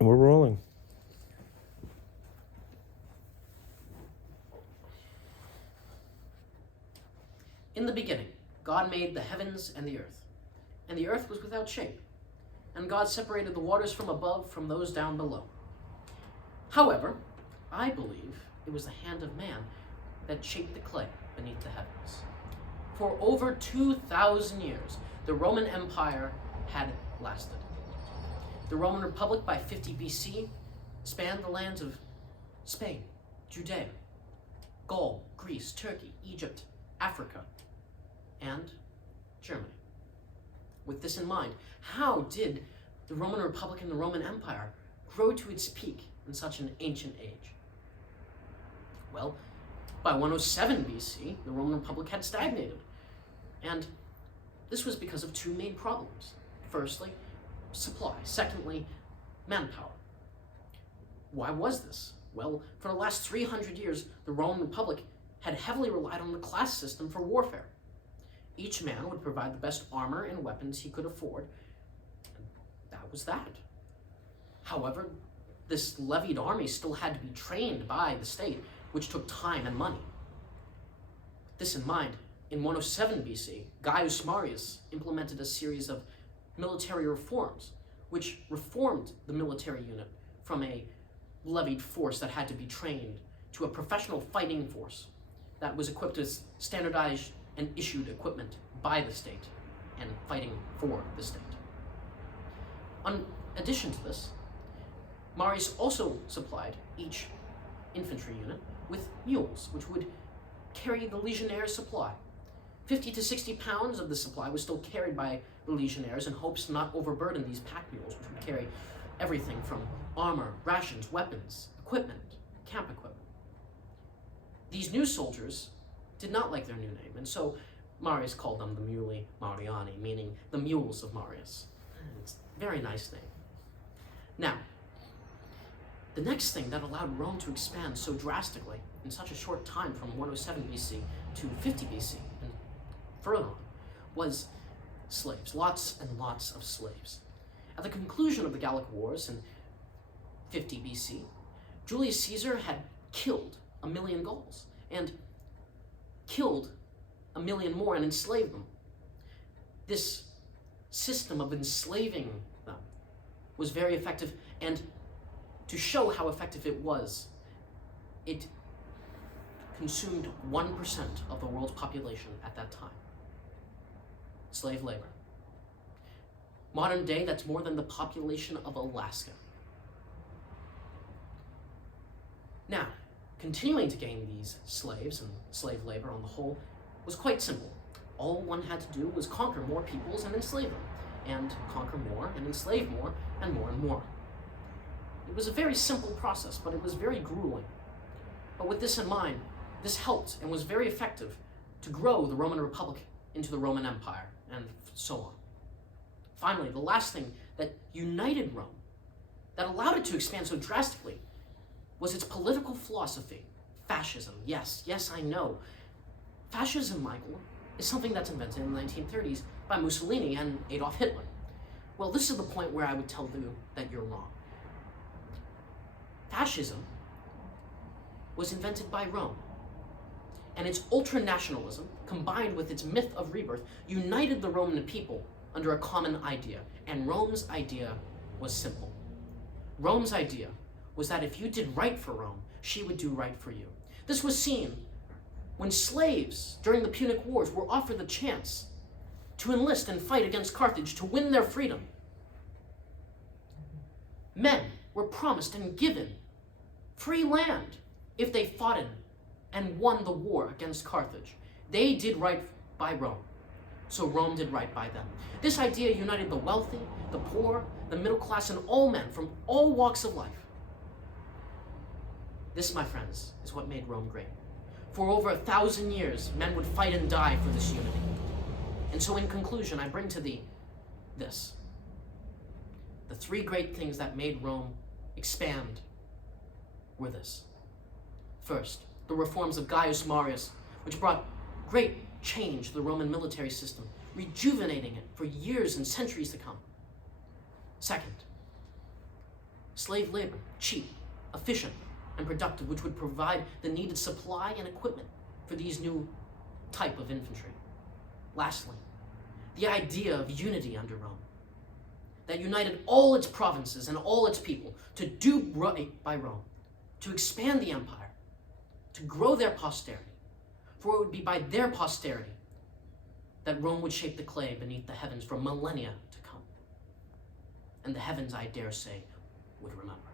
We're rolling. In the beginning, God made the heavens and the earth was without shape, and God separated the waters from above from those down below. However, I believe it was the hand of man that shaped the clay beneath the heavens. For over 2,000 years, the Roman Empire had lasted. The Roman Republic by 50 BC spanned the lands of Spain, Judea, Gaul, Greece, Turkey, Egypt, Africa, and Germany. With this in mind, how did the Roman Republic and the Roman Empire grow to its peak in such an ancient age? Well, by 107 BC, the Roman Republic had stagnated. And this was because of two main problems. Firstly, supply. Secondly, manpower. Why was this? Well, for the last 300 years, the Roman Republic had heavily relied on the class system for warfare. Each man would provide the best armor and weapons he could afford, and that was that. However, this levied army still had to be trained by the state, which took time and money. With this in mind, in 107 BC, Gaius Marius implemented a series of military reforms, which reformed the military unit from a levied force that had to be trained to a professional fighting force that was equipped with standardized and issued equipment by the state and fighting for the state. In addition to this, Marius also supplied each infantry unit with mules, which would carry the legionnaires' supply. 50 to 60 pounds of the supply was still carried by the legionnaires in hopes to not overburden these pack mules, which would carry everything from armor, rations, weapons, equipment, camp equipment. These new soldiers did not like their new name, and so Marius called them the Muli Mariani, meaning the mules of Marius. It's a very nice name. Now, the next thing that allowed Rome to expand so drastically in such a short time from 107 BC to 50 BC and further on was slaves, lots and lots of slaves. At the conclusion of the Gallic Wars in 50 BC, Julius Caesar had killed 1 million Gauls and killed 1 million more and enslaved them. This system of enslaving them was very effective, and to show how effective it was, it consumed 1% of the world's population at that time. Slave labor. Modern day, that's more than the population of Alaska. Now, continuing to gain these slaves and slave labor on the whole was quite simple. All one had to do was conquer more peoples and enslave them, and conquer more and enslave more and more and more. It was a very simple process, but it was very grueling. But with this in mind, this helped and was very effective to grow the Roman Republic into the Roman Empire, and so on. Finally, the last thing that united Rome, that allowed it to expand so drastically, was its political philosophy, fascism. Yes, I know. Fascism, Michael, is something that's invented in the 1930s by Mussolini and Adolf Hitler. Well, this is the point where I would tell you that you're wrong. Fascism was invented by Rome, and its ultranationalism, combined with its myth of rebirth, united the Roman people under a common idea, and Rome's idea was simple. Rome's idea was that if you did right for Rome, she would do right for you. This was seen when slaves during the Punic Wars were offered the chance to enlist and fight against Carthage to win their freedom. Men were promised and given free land if they fought in and won the war against Carthage. They did right by Rome, so Rome did right by them. This idea united the wealthy, the poor, the middle class, and all men from all walks of life. This, my friends, is what made Rome great. For over 1,000 years, men would fight and die for this unity. And so in conclusion, I bring to thee this. The three great things that made Rome expand were this. First, the reforms of Gaius Marius, which brought great change to the Roman military system, rejuvenating it for years and centuries to come. Second, slave labor, cheap, efficient, and productive, which would provide the needed supply and equipment for these new type of infantry. Lastly, the idea of unity under Rome, that united all its provinces and all its people to do right by Rome, to expand the empire, to grow their posterity, for it would be by their posterity that Rome would shape the clay beneath the heavens for millennia to come. And the heavens, I dare say, would remember.